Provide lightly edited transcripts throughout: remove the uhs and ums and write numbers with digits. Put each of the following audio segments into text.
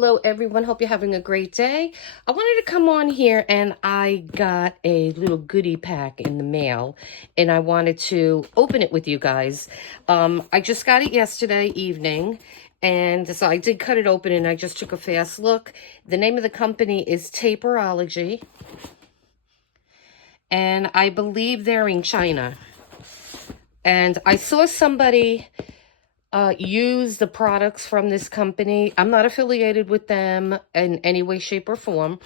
Hello everyone, hope you're having a great day. I wanted to come on here and I got a little goodie pack in the mail and I wanted to open it with you guys. I just got it yesterday evening and so I did cut it open and I just took a fast look. The name of the company is Taperlogy and I believe they're in China. And I saw somebody use the products from this company. I'm not affiliated with them in any way, shape, or form.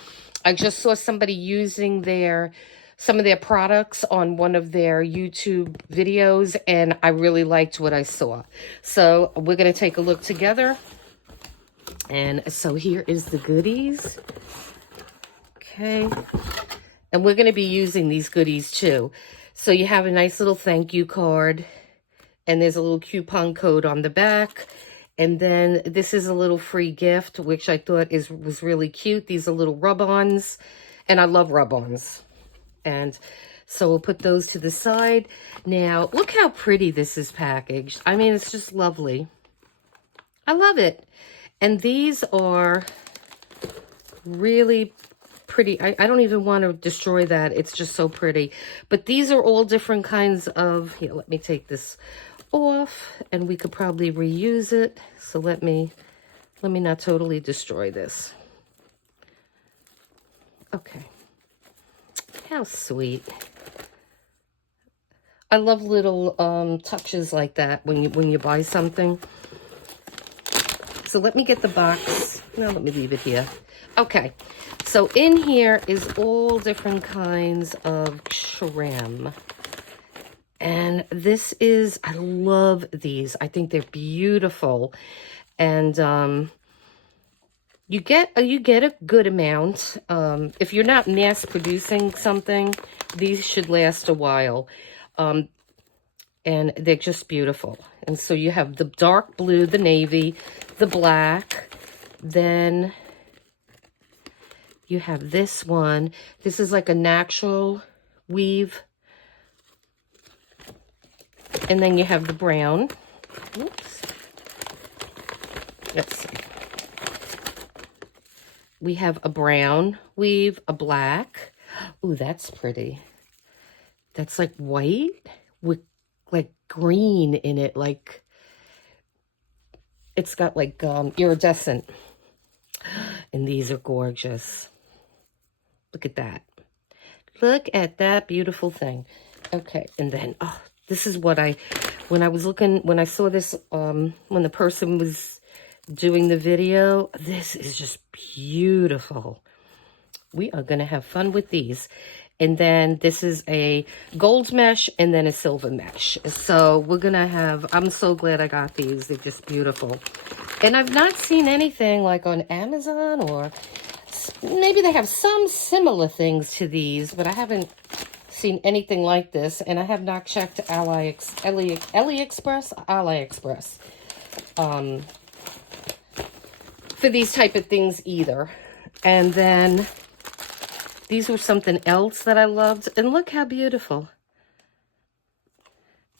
I just saw somebody using some of their products on one of their YouTube videos, and I really liked what I saw. So we're going to take a look together. And so here is the goodies. Okay. And we're going to be using these goodies too. So you have a nice little thank you card. And there's a little coupon code on the back. And then this is a little free gift, which I thought was really cute. These are little rub-ons. And I love rub-ons. And so we'll put those to the side. Now, look how pretty this is packaged. I mean, it's just lovely. I love it. And these are really pretty. I don't even want to destroy that. It's just so pretty. But these are all different kinds of... Here, let me take this off and we could probably reuse it. So let me not totally destroy this. Okay. How sweet. I love little touches like that when you buy something. So let me get the box. No, let me leave it here. Okay. So in here is all different kinds of trim. And this is, I love these. I think they're beautiful. And you get a good amount. If you're not mass producing something, these should last a while. And they're just beautiful. And so you have the dark blue, the navy, the black. Then you have this one. This is like a natural weave. And then you have the brown. Oops. Let's see. We have a brown weave, a black. Ooh, that's pretty. That's like white with like green in it. Like, it's got like iridescent. And these are gorgeous. Look at that. Look at that beautiful thing. Okay, and then, oh, this is what when I saw this, when the person was doing the video, this is just beautiful. We are going to have fun with these. And then this is a gold mesh and then a silver mesh. So we're going to have, I'm so glad I got these. They're just beautiful. And I've not seen anything like on Amazon, or maybe they have some similar things to these, but I haven't seen anything like this, and I have not checked AliExpress for these type of things either. And then these were something else that I loved, and look how beautiful.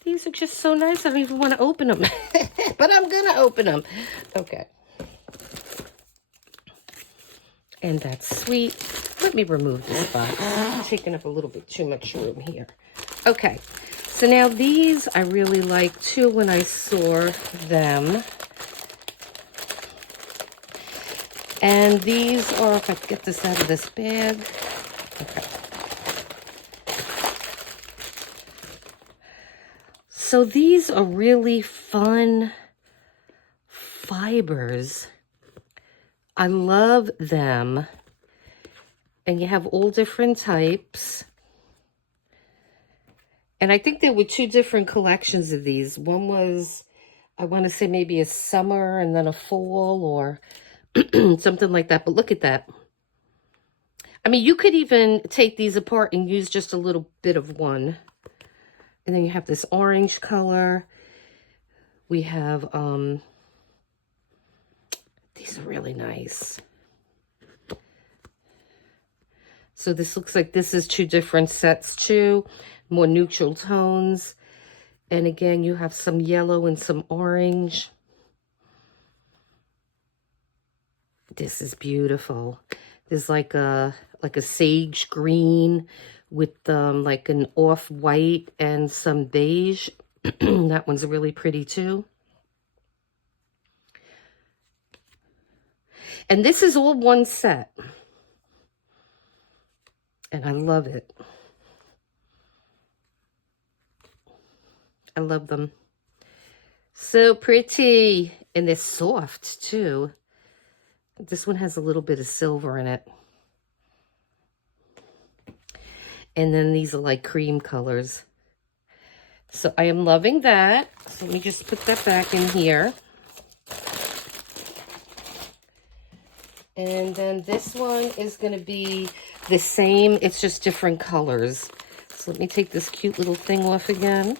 These are just so nice. I don't even want to open them, but I'm gonna open them. Okay. And that's sweet. Let me remove this box. I'm taking up a little bit too much room here. Okay. So now these I really like too when I saw them. And these are, if I can get this out of this bag. Okay. So these are really fun fibers. I love them. And you have all different types. And I think there were two different collections of these. One was, I want to say maybe a summer and then a fall or something like that. But look at that. I mean, you could even take these apart and use just a little bit of one. And then you have this orange color. We have, these are really nice. So this looks like this is two different sets too, more neutral tones. And again, you have some yellow and some orange. This is beautiful. There's like a sage green with like an off-white and some beige. That one's really pretty too. And this is all one set. And I love it. I love them. So pretty. And they're soft too. This one has a little bit of silver in it. And then these are like cream colors. So I am loving that. So let me just put that back in here. And then this one is going to be the same. It's just different colors. So let me take this cute little thing off again.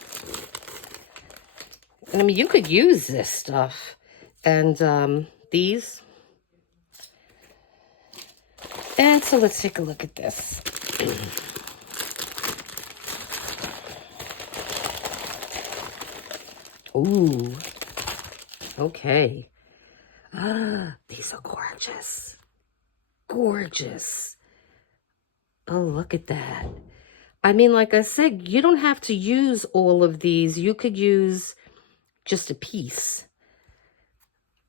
And I mean, you could use this stuff. And these. And so let's take a look at this. Ooh. Okay. These are gorgeous. Gorgeous. Oh, look at that. I mean, like I said, you don't have to use all of these. You could use just a piece.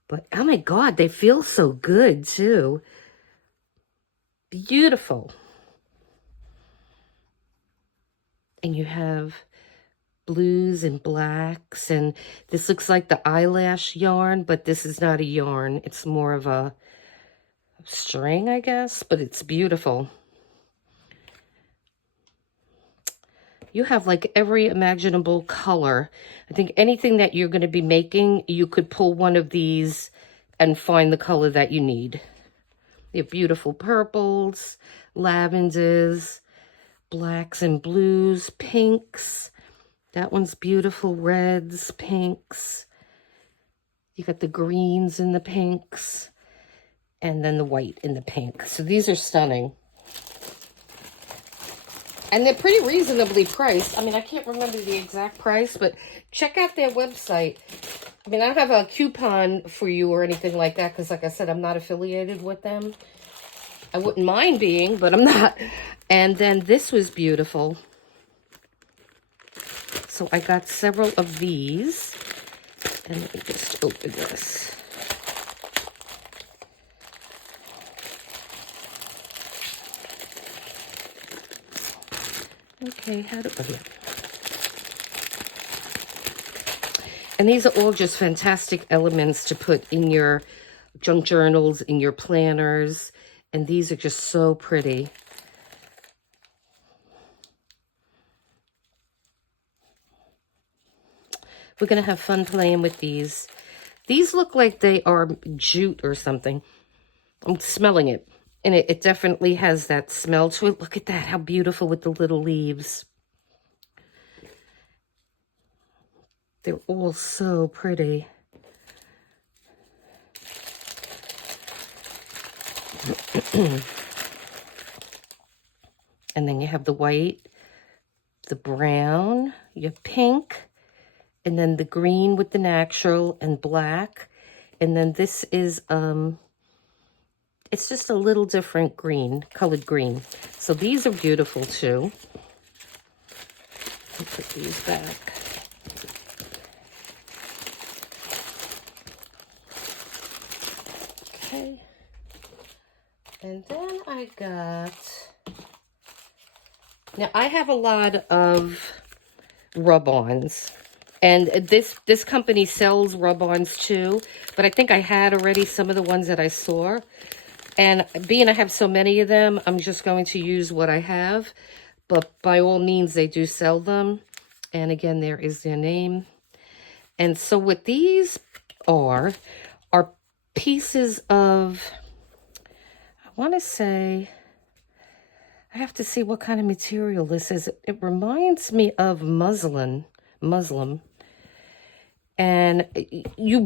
But, oh my God, they feel so good, too. Beautiful. And you have blues and blacks, and this looks like the eyelash yarn, but this is not a yarn. It's more of a string, I guess, but it's beautiful. You have like every imaginable color. I think anything that you're going to be making, you could pull one of these and find the color that you need. You have beautiful purples, lavenders, blacks and blues, pinks. That one's beautiful, reds, pinks. You got the greens and the pinks, and then the white and the pink. So these are stunning. And they're pretty reasonably priced. I mean, I can't remember the exact price, but check out their website. I mean, I don't have a coupon for you or anything like that, because like I said, I'm not affiliated with them. I wouldn't mind being, but I'm not. And then this was beautiful. So I got several of these, and let me just open this. Okay, how do, oh yeah. And these are all just fantastic elements to put in your junk journals, in your planners, and these are just so pretty. We're going to have fun playing with these. These look like they are jute or something. I'm smelling it. And it definitely has that smell to it. Look at that. How beautiful with the little leaves. They're all so pretty. And then you have the white, the brown, you have pink, and then the green with the natural and black. And then this is, it's just a little different green, colored green. So these are beautiful too. I'll put these back. Okay. And then I got, now I have a lot of rub-ons. And this company sells rub-ons too, but I think I had already some of the ones that I saw. And being I have so many of them, I'm just going to use what I have. But by all means, they do sell them. And again, there is their name. And so what these are pieces of, I want to say, I have to see what kind of material this is. It reminds me of muslin. And you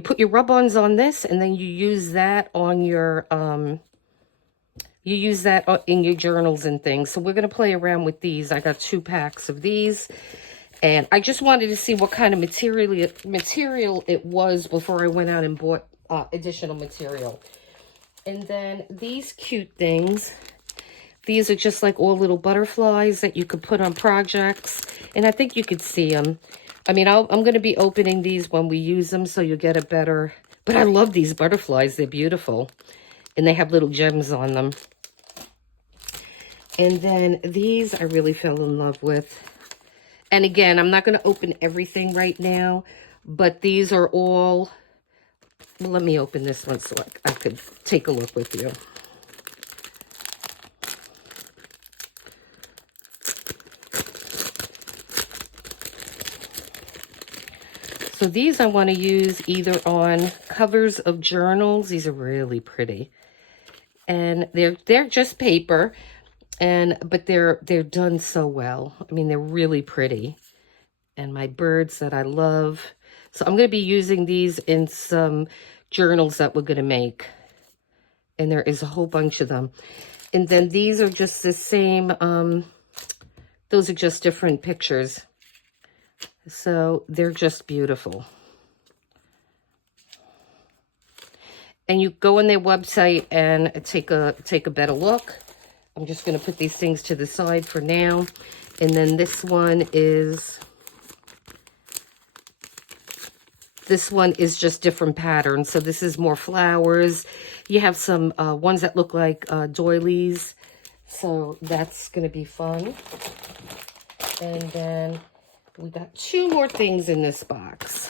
put your rub-ons on this, and then you use that on your, in your journals and things. So we're going to play around with these. I got 2 packs of these, and I just wanted to see what kind of material it was before I went out and bought additional material. And then these cute things. These are just like all little butterflies that you could put on projects. And I think you could see them. I mean, I'm going to be opening these when we use them, so you'll get a better... But I love these butterflies. They're beautiful. And they have little gems on them. And then these I really fell in love with. And again, I'm not going to open everything right now. But these are all... Well, let me open this one so I could take a look with you. So these I want to use either on covers of journals. These are really pretty. And they're just paper, but they're done so well. I mean, they're really pretty. And my birds that I love. So I'm going to be using these in some journals that we're going to make. And there is a whole bunch of them. And then these are just the same, those are just different pictures. So they're just beautiful. And you go on their website and take a better look. I'm just going to put these things to the side for now. And then this one is just different patterns. So this is more flowers. You have some ones that look like doilies. So that's going to be fun. And then we got 2 more things in this box.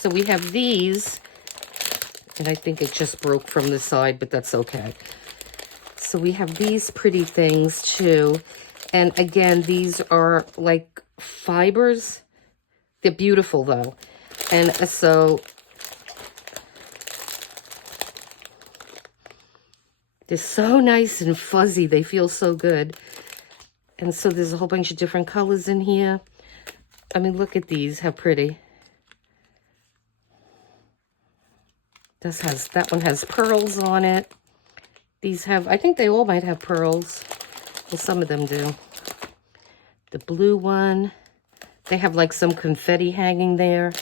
So we have these, and I think it just broke from the side, but that's okay. So we have these pretty things too. And again, these are like fibers. They're beautiful though. And so they're so nice and fuzzy. They feel so good. And so there's a whole bunch of different colors in here. I mean, look at these, how pretty. That one has pearls on it. These have, I think they all might have pearls. Well, some of them do. The blue one, they have like some confetti hanging there.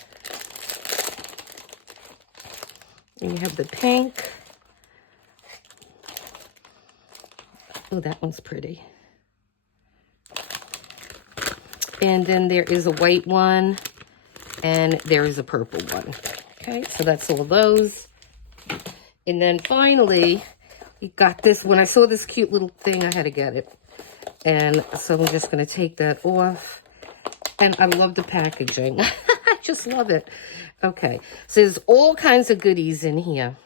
And you have the pink. Oh, that one's pretty. And then there is a white one, and there is a purple one. Okay, so that's all those. And then finally, we got this. When I saw this cute little thing, I had to get it. And so I'm just going to take that off. And I love the packaging. I just love it. Okay, so there's all kinds of goodies in here.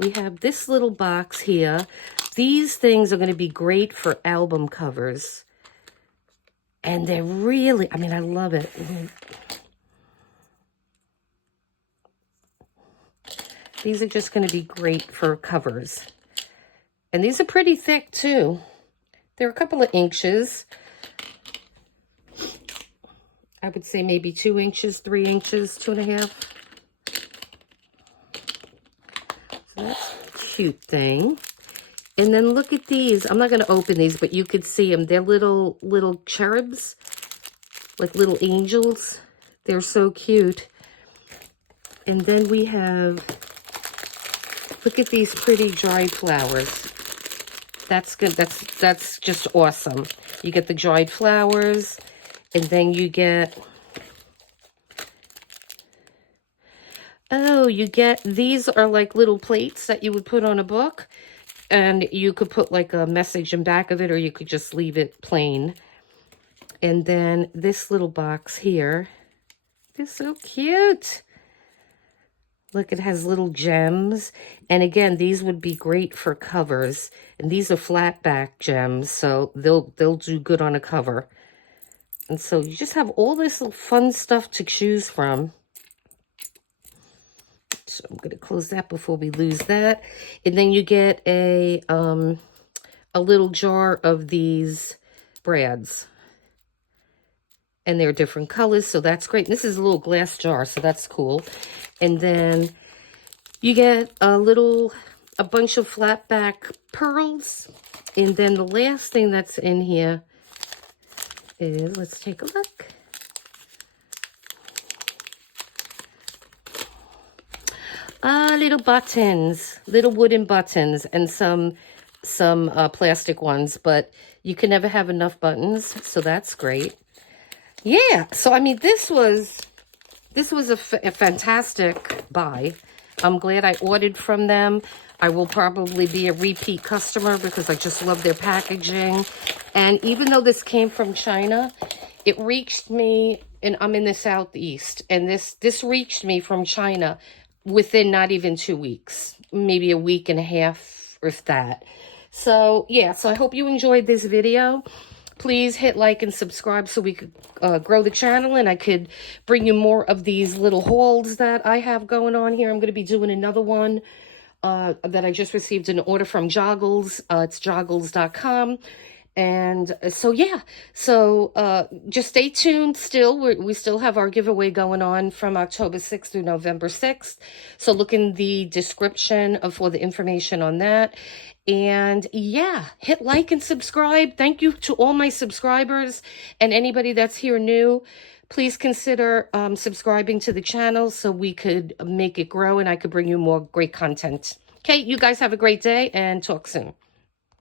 We have this little box here. These things are going to be great for album covers. And they're really, I mean, I love it. These are just going to be great for covers. And these are pretty thick, too. They're a couple of inches. I would say maybe 2 inches, 3 inches, 2.5. So that's a cute thing. And then look at these. I'm not going to open these, but you could see them. They're little cherubs, like little angels. They're so cute. And then we have, look at these pretty dried flowers. That's good. That's just awesome. You get the dried flowers, and then you get, oh, you get, these are like little plates that you would put on a book. And you could put like a message in back of it, or you could just leave it plain. And then this little box here, they're so cute. Look, it has little gems. And again, these would be great for covers. And these are flat back gems, so they'll do good on a cover. And so you just have all this little fun stuff to choose from. So I'm going to close that before we lose that. And then you get a little jar of these brads. And they're different colors, so that's great. This is a little glass jar, so that's cool. And then you get a bunch of flat back pearls. And then the last thing that's in here is, let's take a look. Little buttons, little wooden buttons, and some plastic ones, but you can never have enough buttons, so that's great. Yeah, so I mean, this was a fantastic buy. I'm glad I ordered from them. I will probably be a repeat customer because I just love their packaging. And even though this came from China, it reached me, and I'm in the Southeast, and this reached me from China within not even 2 weeks, maybe a week and a half, if that. So yeah, so I hope you enjoyed this video. Please hit like and subscribe so we could grow the channel and I could bring you more of these little hauls that I have going on here. I'm going to be doing another one that I just received an order from Joggles. It's joggles.com. And so, yeah, so just stay tuned still. We still have our giveaway going on from October 6th through November 6th. So look in the description for the information on that. And yeah, hit like and subscribe. Thank you to all my subscribers and anybody that's here new. Please consider subscribing to the channel so we could make it grow and I could bring you more great content. Okay, you guys have a great day and talk soon.